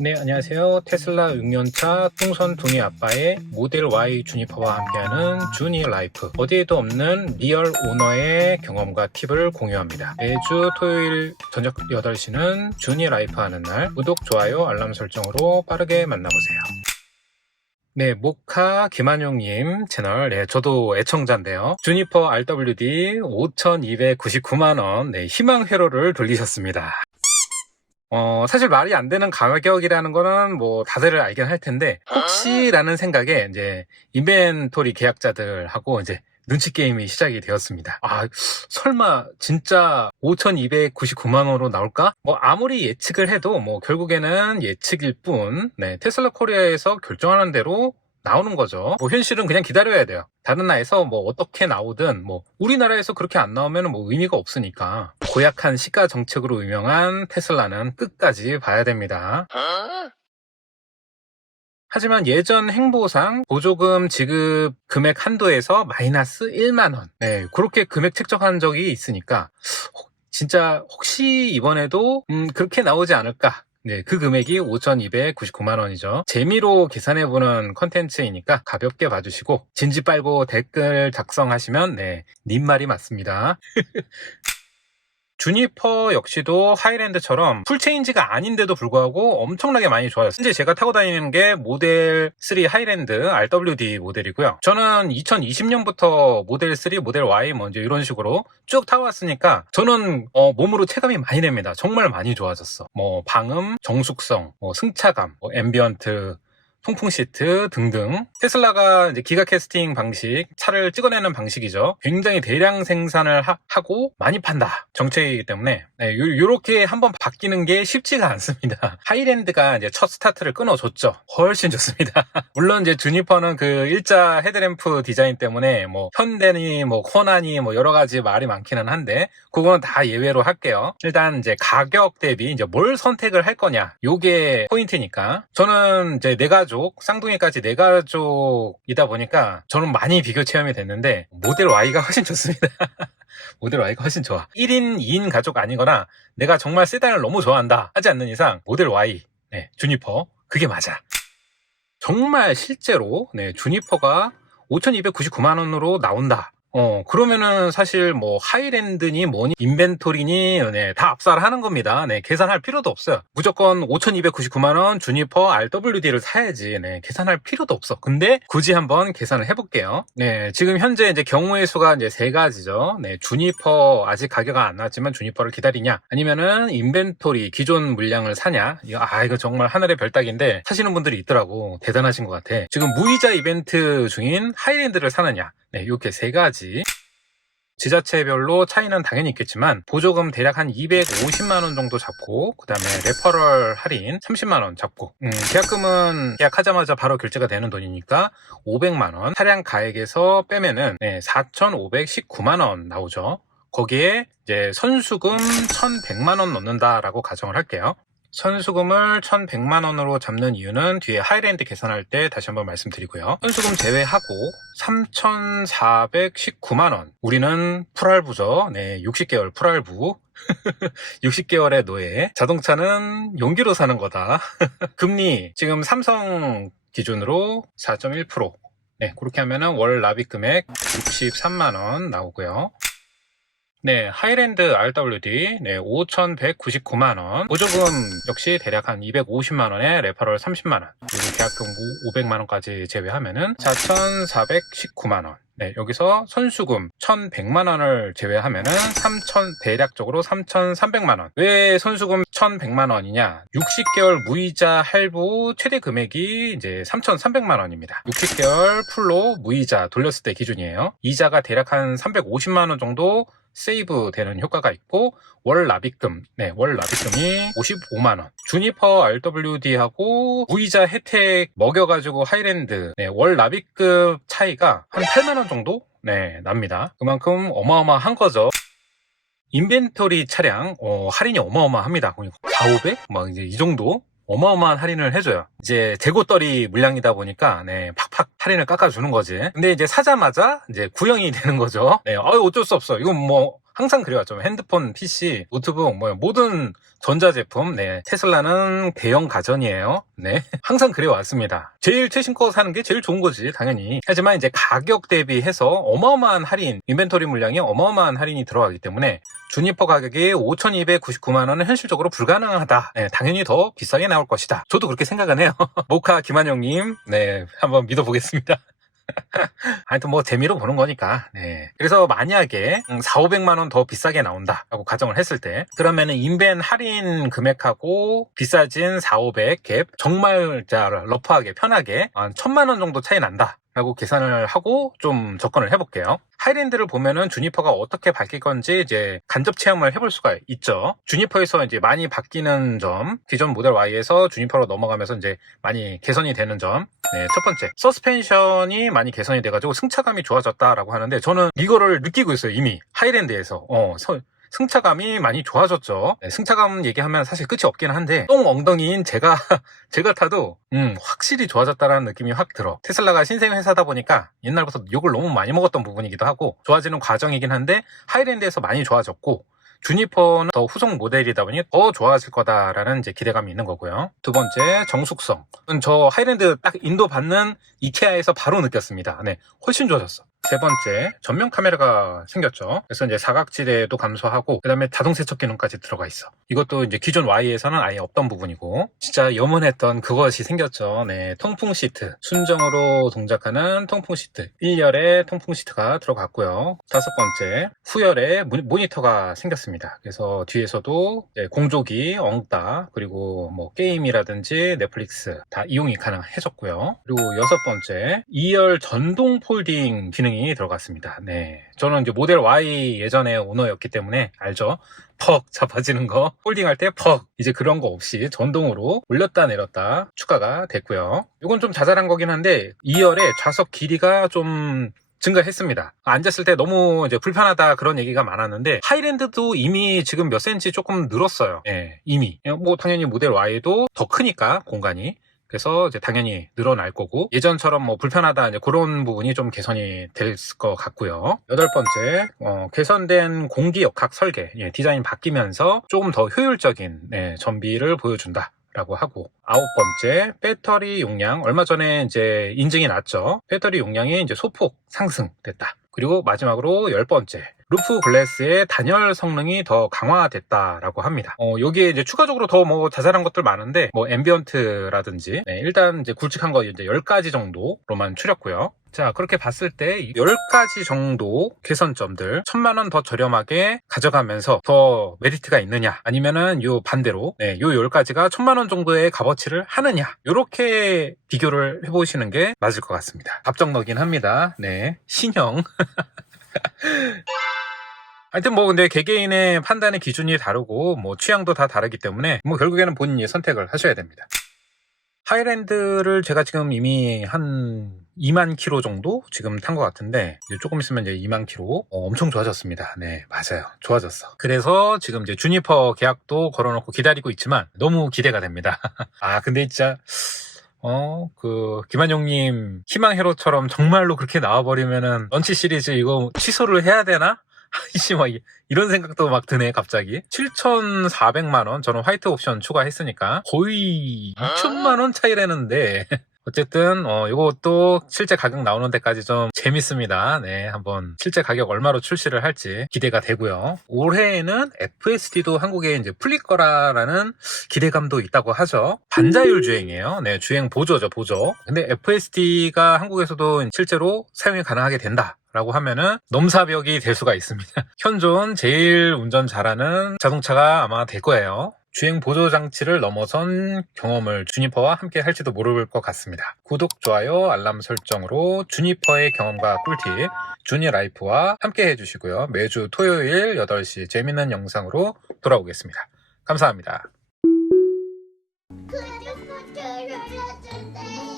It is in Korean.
네, 안녕하세요. 테슬라 6년차 풍선둥이 아빠의 모델 Y 주니퍼와 함께하는 주니 라이프. 어디에도 없는 리얼 오너의 경험과 팁을 공유합니다. 매주 토요일 저녁 8시는 주니 라이프 하는 날 구독, 좋아요, 알람 설정으로 빠르게 만나보세요. 네, 모카 김한용님 채널, 네, 저도 애청자인데요. 주니퍼 RWD 5,299만원, 네, 희망 회로를 돌리셨습니다. 사실 말이 안 되는 가격이라는 거는 뭐 다들 알긴 할 텐데, 혹시라는 생각에 이제 인벤토리 계약자들하고 이제 눈치 게임이 시작이 되었습니다. 설마 진짜 5,299만원으로 나올까? 뭐 아무리 예측을 해도 뭐 결국에는 예측일 뿐, 네, 테슬라 코리아에서 결정하는 대로 나오는 거죠. 뭐 현실은 그냥 기다려야 돼요. 다른 나라에서 뭐 어떻게 나오든 뭐 우리나라에서 그렇게 안 나오면 뭐 의미가 없으니까 고약한 시가 정책으로 유명한 테슬라는 끝까지 봐야 됩니다. 하지만 예전 행보상 보조금 지급 금액 한도에서 마이너스 1만원, 네, 그렇게 금액 책정한 적이 있으니까 진짜 혹시 이번에도 그렇게 나오지 않을까. 네, 그 금액이 5,299만원이죠. 재미로 계산해보는 컨텐츠이니까 가볍게 봐주시고 진지 빨고 댓글 작성하시면 네, 님 말이 맞습니다. 주니퍼 역시도 하이랜드처럼 풀체인지가 아닌데도 불구하고 엄청나게 많이 좋아졌어요. 현재 제가 타고 다니는 게 모델 3 하이랜드 RWD 모델이고요. 저는 2020년부터 모델 3, 모델 Y 먼저 이런 식으로 쭉 타왔으니까 저는 몸으로 체감이 많이 됩니다. 정말 많이 좋아졌어. 뭐 방음, 정숙성, 뭐 승차감, 뭐 앰비언트, 통풍 시트 등등. 테슬라가 이제 기가 캐스팅 방식, 차를 찍어내는 방식이죠. 굉장히 대량 생산을 하고 많이 판다 정책이기 때문에 네, 요렇게 한번 바뀌는 게 쉽지가 않습니다. 하이랜드가 이제 첫 스타트를 끊어줬죠. 훨씬 좋습니다. 물론 이제 주니퍼는 그 일자 헤드램프 디자인 때문에 뭐 현대니 뭐 코나니 뭐 여러 가지 말이 많기는 한데 그거는 다 예외로 할게요. 일단 이제 가격 대비 이제 뭘 선택을 할 거냐, 요게 포인트니까. 저는 이제 네 가족, 쌍둥이까지 네 가족이다 보니까 저는 많이 비교 체험이 됐는데 모델 Y가 훨씬 좋습니다. 모델 Y가 훨씬 좋아. 1인, 2인 가족 아니거나 내가 정말 세단을 너무 좋아한다 하지 않는 이상 모델 Y, 네, 주니퍼, 그게 맞아. 정말 실제로 네, 주니퍼가 5,299만원으로 나온다. 그러면은 사실 뭐 하이랜드니 뭐니 인벤토리니 네, 다 압살하는 겁니다. 네, 계산할 필요도 없어요. 무조건 5,299만원 주니퍼 RWD를 사야지. 네, 계산할 필요도 없어. 근데 굳이 한번 계산을 해볼게요. 네, 지금 현재 이제 경우의 수가 이제 세 가지죠. 네, 주니퍼 아직 가격 안 나왔지만 주니퍼를 기다리냐, 아니면은 인벤토리 기존 물량을 사냐. 이거 정말 하늘의 별따기인데 사시는 분들이 있더라고. 대단하신 것 같아. 지금 무이자 이벤트 중인 하이랜드를 사느냐. 네, 이렇게 세 가지. 지자체별로 차이는 당연히 있겠지만 보조금 대략 한 250만원 정도 잡고, 그 다음에 레퍼럴 할인 30만원 잡고, 계약금은 계약하자마자 바로 결제가 되는 돈이니까 500만원, 차량 가액에서 빼면은 4,519만원 나오죠. 거기에 이제 선수금 1,100만원 넣는다라고 가정을 할게요. 선수금을 1,100만원으로 잡는 이유는 뒤에 하이랜드 계산할 때 다시 한번 말씀드리고요. 선수금 제외하고 3,419만원. 우리는 풀할부죠. 네, 60개월 풀할부. 60개월의 노예. 자동차는 용기로 사는 거다. 금리 지금 삼성 기준으로 4.1%. 네, 그렇게 하면은 월 납입 금액 63만원 나오고요. 네, 하이랜드 RWD 5,199만원, 보조금 역시 대략 한 250만원에 레퍼럴 30만원, 그리고 계약금 500만원까지 제외하면은 4,419만원. 네, 여기서 선수금 1,100만원을 제외하면은 대략적으로 3,300만원. 왜 선수금 1,100만원이냐? 60개월 무이자 할부 최대 금액이 이제 3,300만원입니다. 60개월 풀로 무이자 돌렸을 때 기준이에요. 이자가 대략 한 350만원 정도 세이브 되는 효과가 있고, 월 납입금, 네, 월 납입금이 55만원. 주니퍼 RWD하고 무이자 혜택 먹여가지고 하이랜드, 네, 월 납입금 차이가 한 8만원 정도? 네, 납니다. 그만큼 어마어마한 거죠. 인벤토리 차량, 할인이 어마어마합니다. 4, 500? 막 이제 이 정도? 어마어마한 할인을 해줘요. 이제 재고떨이 물량이다 보니까 네, 팍팍 할인을 깎아주는 거지. 근데 이제 사자마자 이제 구형이 되는 거죠. 네, 어쩔 수 없어. 이건 뭐 항상 그래왔죠. 핸드폰, PC, 노트북, 뭐 모든 전자제품, 네, 테슬라는 대형 가전이에요. 네, 항상 그래왔습니다. 제일 최신 거 사는 게 제일 좋은 거지, 당연히. 하지만 이제 가격 대비해서 어마어마한 할인, 인벤토리 물량이 어마어마한 할인이 들어가기 때문에 주니퍼 가격이 5,299만 원은 현실적으로 불가능하다. 네, 당연히 더 비싸게 나올 것이다. 저도 그렇게 생각은 해요. 모카 김한영님, 네, 한번 믿어보겠습니다. 하여튼 뭐 재미로 보는 거니까. 네. 그래서 만약에 4,500만 원 더 비싸게 나온다라고 가정을 했을 때 그러면은 인벤 할인 금액하고 비싸진 4,500 갭 정말 러프하게 편하게 한 1,000만 원 정도 차이 난다 라고 계산을 하고 좀 접근을 해볼게요. 하이랜드를 보면은 주니퍼가 어떻게 바뀔 건지 이제 간접 체험을 해볼 수가 있죠. 주니퍼에서 이제 많이 바뀌는 점, 기존 모델 Y에서 주니퍼로 넘어가면서 이제 많이 개선이 되는 점. 네, 첫 번째, 서스펜션이 많이 개선이 돼가지고 승차감이 좋아졌다라고 하는데 저는 이거를 느끼고 있어요. 이미 하이랜드에서 승차감이 많이 좋아졌죠. 네, 승차감 얘기하면 사실 끝이 없긴 한데 똥 엉덩이인 제가 타도 확실히 좋아졌다라는 느낌이 확 들어. 테슬라가 신생 회사다 보니까 옛날부터 욕을 너무 많이 먹었던 부분이기도 하고 좋아지는 과정이긴 한데 하이랜드에서 많이 좋아졌고 주니퍼는 더 후속 모델이다 보니 더 좋아질 거다라는 이제 기대감이 있는 거고요. 두 번째, 정숙성. 저 하이랜드 딱 인도 받는 이케아에서 바로 느꼈습니다. 네, 훨씬 좋아졌어. 세 번째, 전면 카메라가 생겼죠. 그래서 이제 사각지대도 감소하고 그다음에 자동 세척 기능까지 들어가 있어. 이것도 이제 기존 Y에서는 아예 없던 부분이고 진짜 염원했던 그것이 생겼죠. 네, 통풍 시트, 순정으로 동작하는 통풍 시트, 1열에 통풍 시트가 들어갔고요. 다섯 번째, 후열에 모니터가 생겼습니다. 그래서 뒤에서도 공조기, 엉따, 그리고 뭐 게임이라든지 넷플릭스 다 이용이 가능해졌고요. 그리고 여섯 번째, 2열 전동 폴딩 기능이 들어갔습니다. 네, 저는 이제 모델 Y 예전에 오너였기 때문에 알죠. 퍽 잡아지는 거, 폴딩할 때 퍽, 이제 그런 거 없이 전동으로 올렸다 내렸다 추가가 됐고요. 이건 좀 자잘한 거긴 한데 2열에 좌석 길이가 좀 증가했습니다. 앉았을 때 너무 이제 불편하다 그런 얘기가 많았는데 하이랜드도 이미 지금 몇 센치 조금 늘었어요. 네, 이미 뭐 당연히 모델 Y도 더 크니까 공간이, 그래서 이제 당연히 늘어날 거고 예전처럼 뭐 불편하다 이제 그런 부분이 좀 개선이 될 것 같고요. 여덟 번째, 개선된 공기 역학 설계, 디자인 바뀌면서 조금 더 효율적인 전비를 보여준다 라고 하고, 아홉 번째, 배터리 용량. 얼마 전에 이제 인증이 났죠. 배터리 용량이 이제 소폭 상승됐다. 그리고 마지막으로 열 번째, 루프 글래스의 단열 성능이 더 강화됐다라고 합니다. 여기에 이제 추가적으로 더 뭐 자잘한 것들 많은데 뭐 앰비언트라든지 일단 이제 굵직한 거 이제 10가지 정도로만 추렸고요. 자, 그렇게 봤을 때 10가지 정도 개선점들 1,000만 원 더 저렴하게 가져가면서 더 메리트가 있느냐, 아니면은 요 반대로 요 10가지가 1,000만 원 정도의 값어치를 하느냐, 요렇게 비교를 해보시는 게 맞을 것 같습니다. 답정너긴 합니다. 네, 신형. 하여튼 뭐 근데 개개인의 판단의 기준이 다르고 뭐 취향도 다 다르기 때문에 뭐 결국에는 본인이 선택을 하셔야 됩니다. 하이랜드를 제가 지금 이미 한 2만 킬로 정도 지금 탄 것 같은데 이제 조금 있으면 이제 2만 킬로 엄청 좋아졌습니다. 네, 맞아요. 좋아졌어. 그래서 지금 이제 주니퍼 계약도 걸어놓고 기다리고 있지만 너무 기대가 됩니다. 아, 근데 진짜 김한용님 희망 헤로처럼 정말로 그렇게 나와버리면은 런치 시리즈 이거 취소를 해야 되나? 이런 생각도 막 드네, 갑자기. 7,400만원, 저는 화이트 옵션 추가했으니까 거의 2천만원 차이라는데 어쨌든 이것도 실제 가격 나오는 데까지 좀 재밌습니다. 네, 한번 실제 가격 얼마로 출시를 할지 기대가 되고요. 올해에는 FSD도 한국에 이제 풀릴 거라는 기대감도 있다고 하죠. 반자율 주행이에요. 네, 주행 보조죠, 보조. 근데 FSD가 한국에서도 실제로 사용이 가능하게 된다 라고 하면은 넘사벽이 될 수가 있습니다. 현존 제일 운전 잘하는 자동차가 아마 될 거예요. 주행 보조 장치를 넘어선 경험을 주니퍼와 함께 할지도 모를 것 같습니다. 구독, 좋아요, 알람 설정으로 주니퍼의 경험과 꿀팁, 주니라이프와 함께 해주시고요. 매주 토요일 8시 재밌는 영상으로 돌아오겠습니다. 감사합니다. 구독 버튼을 눌러주세요.